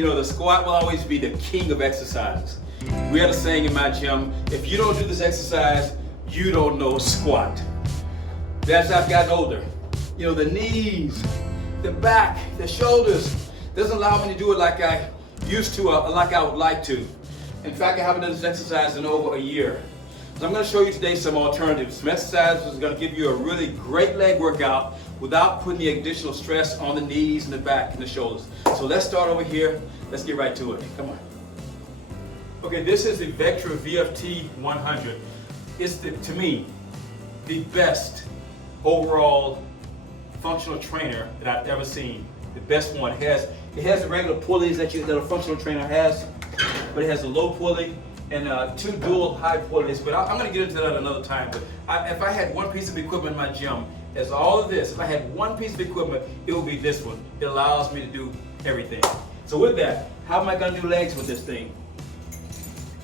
You know, the squat will always be the king of exercises. We had a saying in my gym, if you don't do this exercise, you don't know squat. As I've gotten older, you know, the knees, the back, the shoulders, doesn't allow me to do it like I used to, like I would like to. In fact, I haven't done this exercise in over a year. So I'm going to show you today some alternatives. Some exercises that's going to give you a really great leg workout without putting the additional stress on the knees and the back and the shoulders. So let's start over here. Let's get right to it. Come on. Okay, this is the Vectra VFT 100. It's, to me, the best overall functional trainer that I've ever seen. The best one. It has the regular pulleys that a functional trainer has, but it has a low pulley and 2 dual high pulleys. But I'm going to get into that another time. But if I had one piece of equipment in my gym, as all of this, if I had one piece of equipment, it would be this one. It allows me to do everything. So with that, how am I going to do legs with this thing?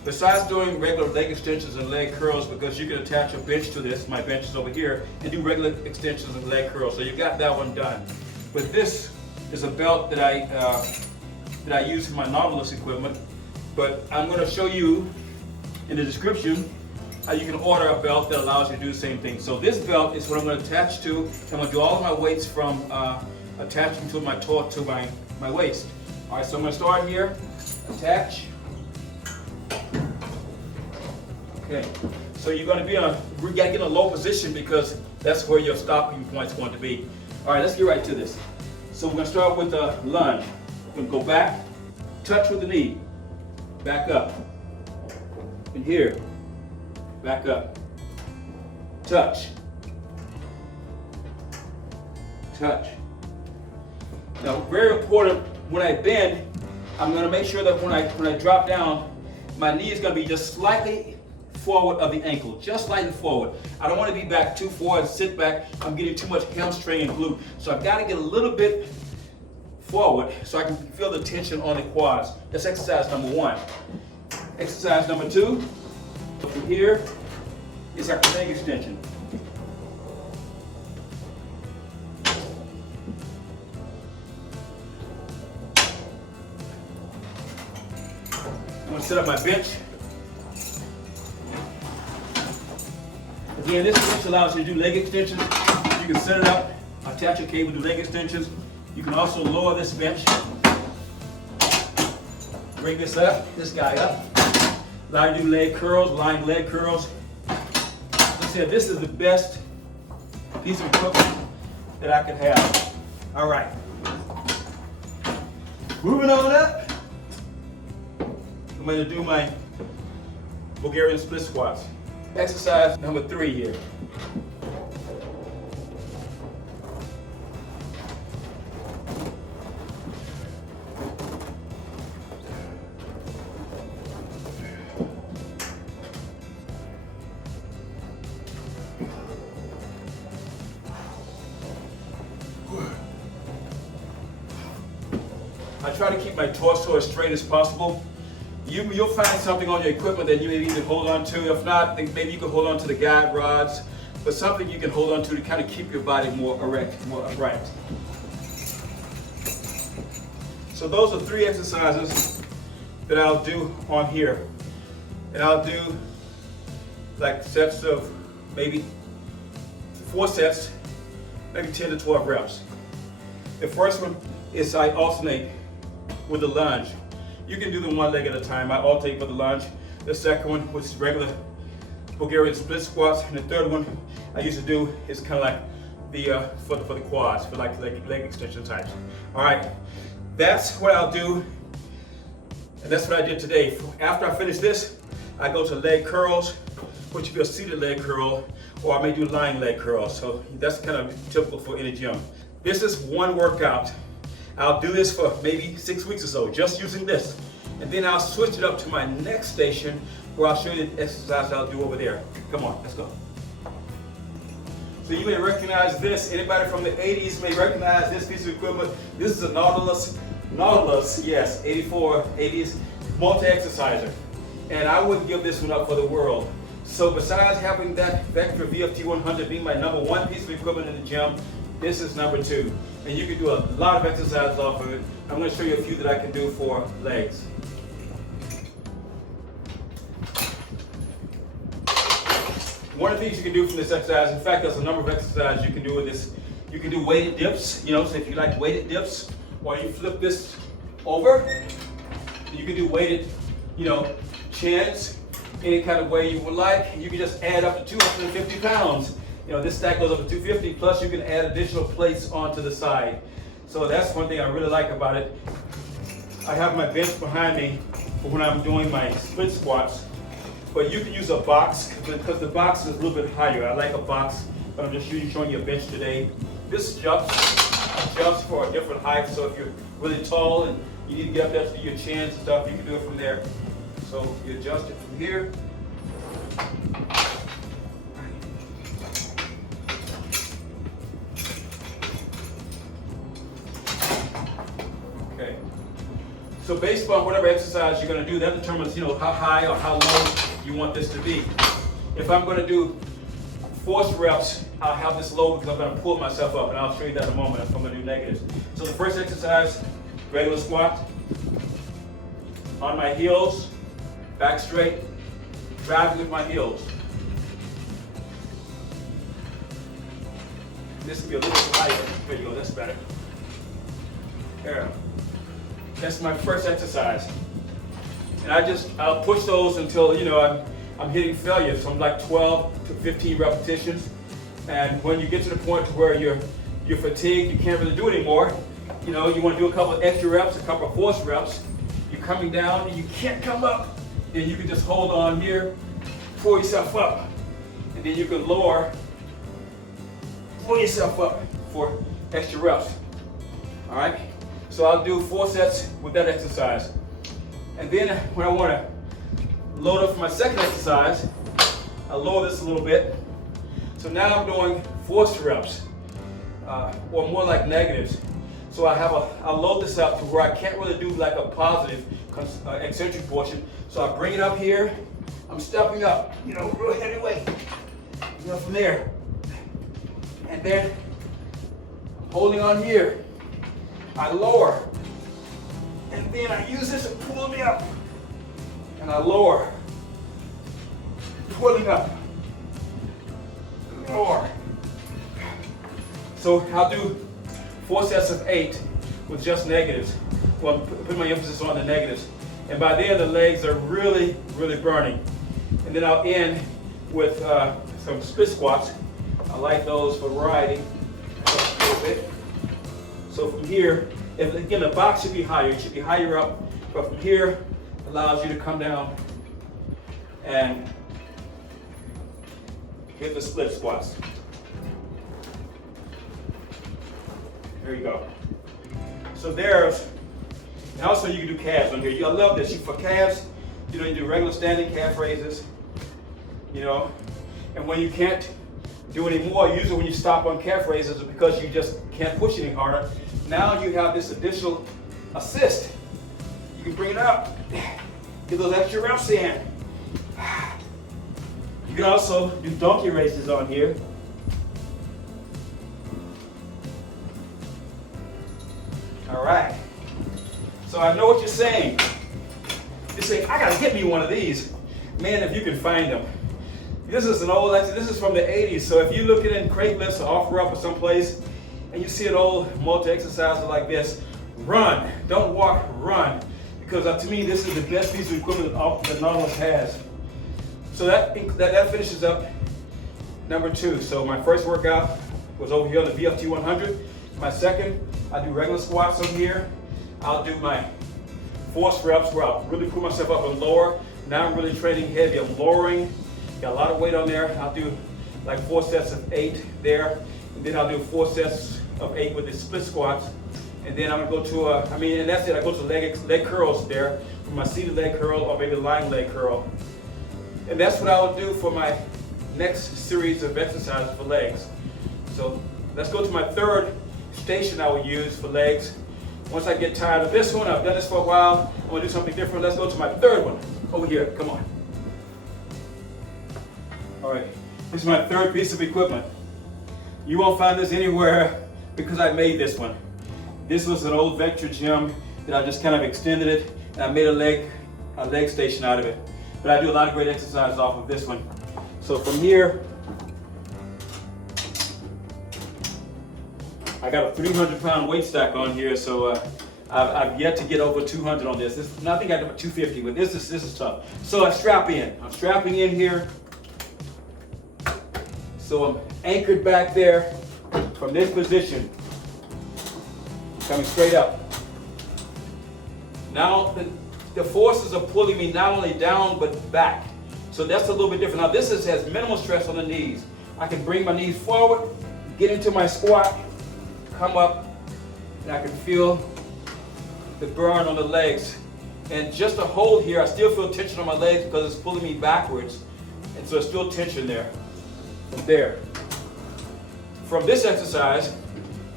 Besides doing regular leg extensions and leg curls, because you can attach a bench to this, my bench is over here, and do regular extensions and leg curls. So you got that one done. But this is a belt that I use for my Nautilus equipment. But I'm going to show you in the description how you can order a belt that allows you to do the same thing. So this belt is what I'm going to attach to. I'm going to do all of my weights from attaching to my waist. All right, so I'm going to start here, attach. Okay, so you're going to be you got to get in a low position because that's where your stopping point is going to be. All right, let's get right to this. So we're going to start with a lunge. We're going to go back, touch with the knee, back up, and here, back up, touch, touch. Now, very important, when I bend, I'm going to make sure that when I drop down, my knee is going to be just slightly forward of the ankle, just slightly forward. I don't want to be back too forward, sit back. I'm getting too much hamstring and glute. So I've got to get a little bit forward so I can feel the tension on the quads. That's exercise number 1. Exercise number 2, from here, is our leg extension. I'm going to set up my bench. Again, this bench allows you to do leg extensions. You can set it up, attach a cable, do leg extensions. You can also lower this bench. Bring this guy up. Allow you to do leg curls, lying leg curls. As I said, this is the best piece of equipment that I could have. All right. Moving on up. I'm going to do my Bulgarian split squats. Exercise number 3 here. I try to keep my torso as straight as possible. You'll find something on your equipment that you maybe can hold on to. If not, then maybe you can hold on to the guide rods, but something you can hold on to kind of keep your body more erect, more upright. So those are 3 exercises that I'll do on here. And I'll do like sets of maybe 4 sets, maybe 10 to 12 reps. The first one is I alternate with the lunge. You can do them one leg at a time. I alternate with the lunge. The second one was regular Bulgarian split squats, and the third one I used to do is kind of like the for the quads, for like leg extension types. All right, that's what I'll do, and that's what I did today. After I finish this, I go to leg curls, which would be a seated leg curl, or I may do lying leg curls. So that's kind of typical for any gym. This is one workout. I'll do this for maybe 6 weeks or so, just using this. And then I'll switch it up to my next station where I'll show you the exercise I'll do over there. Come on, let's go. So you may recognize this. Anybody from the 80s may recognize this piece of equipment. This is a Nautilus, yes, 84, 80s multi-exerciser. And I wouldn't give this one up for the world. So besides having that Vectra VFT 100 being my number 1 piece of equipment in the gym, This is number 2. And you can do a lot of exercises off of it. I'm going to show you a few that I can do for legs. One of the things you can do from this exercise, in fact, there's a number of exercises you can do with this. You can do weighted dips, so if you like weighted dips, or you flip this over, you can do weighted, chins, any kind of way you would like. You can just add up to 250 pounds. This stack goes up to 250, plus you can add additional plates onto the side. So that's one thing I really like about it. I have my bench behind me for when I'm doing my split squats, but you can use a box because the box is a little bit higher. I like a box, but I'm just showing you a bench today. This jumps for a different height, so if you're really tall and you need to get up there to your chins and stuff, you can do it from there. So you adjust it from here. Okay. So based on whatever exercise you're going to do, that determines, how high or how low you want this to be. If I'm going to do force reps, I'll have this low because I'm going to pull myself up, and I'll show you that in a moment if I'm going to do negatives. So the first exercise, regular squat, on my heels, back straight, driving with my heels. This will be a little bit higher. There you go, that's better. There. That's my first exercise. And I'll push those until, I'm hitting failure. So I'm like 12 to 15 repetitions. And when you get to the point where you're fatigued, you can't really do it anymore, you want to do a couple of extra reps, a couple of force reps, you're coming down and you can't come up, then you can just hold on here, pull yourself up, and then you can pull yourself up for extra reps. All right? So I'll do 4 sets with that exercise. And then when I want to load up for my second exercise, I'll lower this a little bit. So now I'm doing force reps, or more like negatives. So I'll load this up to where I can't really do like a positive eccentric portion. So I bring it up here, I'm stepping up, real heavy weight, from there. And then holding on here, I lower, and then I use this to pull me up, and I lower, pulling up, lower. So I'll do 4 sets of 8 with just negatives. Well, put my emphasis on the negatives. And by then the legs are really, really burning. And then I'll end with some split squats. I like those for variety a little bit. So from here, again, the box should be higher. It should be higher up, but from here allows you to come down and hit the split squats. There you go. So and also you can do calves on here. I love this. For calves, you do regular standing calf raises, and when you can't do any more, usually when you stop on calf raises, it's because you just can't push any harder. Now you have this additional assist. You can bring it up, get those extra reps in. You can also do donkey raises on here. All right. So I know what you're saying. You're saying, I gotta get me one of these. Man, if you can find them. This is an old, this is from the 80s. So if you look at it in Craigslist or OfferUp or someplace, and you see an old multi-exerciser like this, run. Don't walk, run. Because to me, this is the best piece of equipment that Nautilus has. So that finishes up number 2. So my first workout was over here on the VFT 100. My second, I do regular squats over here. I'll do my force reps where I'll really pull myself up and lower. Now I'm really training heavy. I'm lowering, got a lot of weight on there. I'll do like 4 sets of 8 there. And then I'll do 4 sets of 8 with the split squats. And then I'm gonna go to and that's it. I go to leg curls there for my seated leg curl or maybe lying leg curl. And that's what I will do for my next series of exercises for legs. So let's go to my third station I will use for legs. Once I get tired of this one, I've done this for a while, I want to do something different. Let's go to my third one. Over here, come on. All right, this is my third piece of equipment. You won't find this anywhere because I made this one. This was an old Venture gym that I just kind of extended it, and I made a leg station out of it. But I do a lot of great exercises off of this one. So from here, I got a 300-pound weight stack on here, so I've yet to get over 200 on this. I think I got 250, but this is tough. So I strap in. I'm strapping in here. So I'm anchored back there from this position, coming straight up. Now the forces are pulling me not only down but back. So that's a little bit different. Now this has minimal stress on the knees. I can bring my knees forward, get into my squat, come up, and I can feel the burn on the legs. And just to hold here, I still feel tension on my legs because it's pulling me backwards. And so there's still tension there. From there. From this exercise,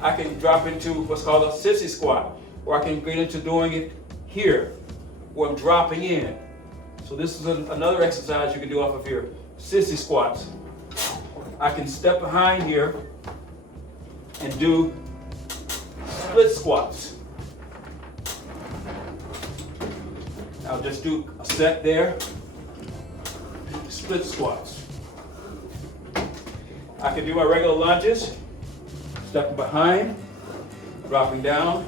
I can drop into what's called a sissy squat, or I can get into doing it here, where I'm dropping in. So this is another exercise you can do off of here, sissy squats. I can step behind here and do split squats. I'll just do a set there, split squats. I can do my regular lunges, stepping behind, dropping down.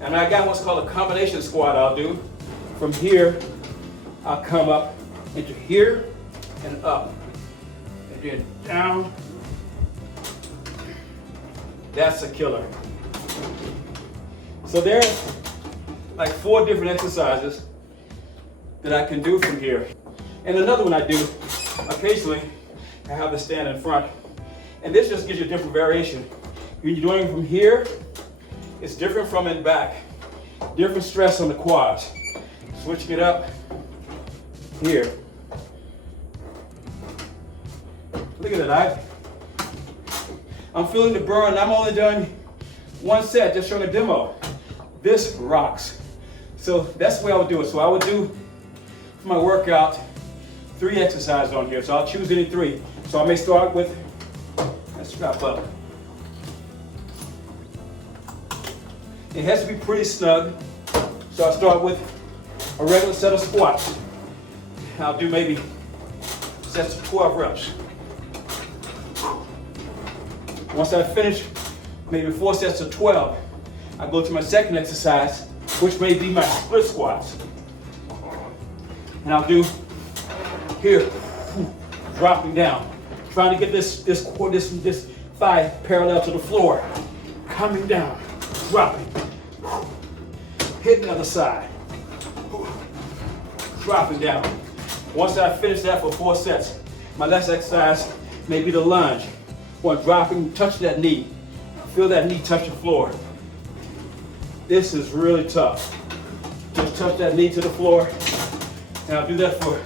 And I got what's called a combination squat I'll do. From here, I'll come up into here and up. And then down. That's a killer. So there's like 4 different exercises that I can do from here. And another one I do, occasionally, I have the stand in front. And this just gives you a different variation. When you're doing it from here, it's different from in back. Different stress on the quads. Switching it up here. Look at that, I'm feeling the burn. I'm only done 1 set, just showing a demo. This rocks. So that's the way I would do it. So I would do, for my workout, 3 exercises on here. So I'll choose any 3. So I may start with, let's strap up. It has to be pretty snug. So I'll start with a regular set of squats. I'll do maybe sets of 12 reps. Once I finish maybe 4 sets of 12, I go to my second exercise, which may be my split squats. And I'll do here, dropping down, trying to get this thigh parallel to the floor, coming down, dropping, hitting the other side, dropping down. Once I finish that for 4 sets, my next exercise may be the lunge, where I'm dropping, touch that knee, feel that knee touch the floor. This is really tough. Just touch that knee to the floor. And I'll do that for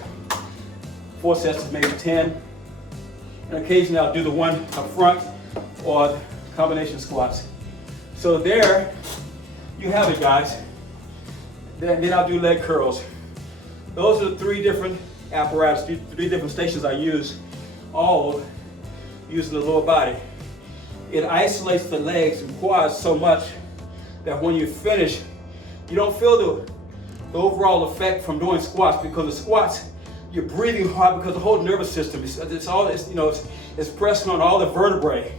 4 sets of maybe 10. And occasionally I'll do the one up front or combination squats. So there you have it, guys. Then I'll do leg curls. Those are the 3 different apparatus, 3 different stations I use, all using the lower body. It isolates the legs and quads so much that when you finish, you don't feel the overall effect from doing squats, because the squats, you're breathing hard because the whole nervous system it's pressing on all the vertebrae.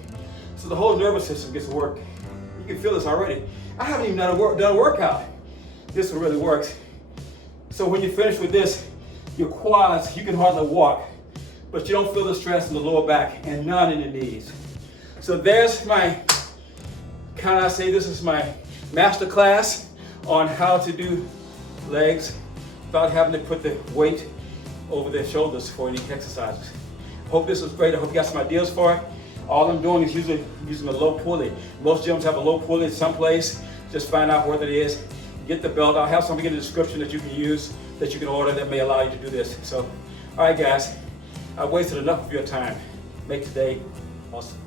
So the whole nervous system gets to work. You can feel this already. I haven't even done a workout. This one really works. So when you finish with this, your quads, you can hardly walk, but you don't feel the stress in the lower back and none in the knees. So there's my, this is my master class on how to do legs without having to put the weight over their shoulders for any exercises. Hope this was great. I hope you got some ideas for it. All I'm doing is usually using a low pulley. Most gyms have a low pulley someplace. Just find out where that is. Get the belt. I'll have something in the description that you can use, that you can order, that may allow you to do this. So, all right, guys. I've wasted enough of your time. Make today awesome.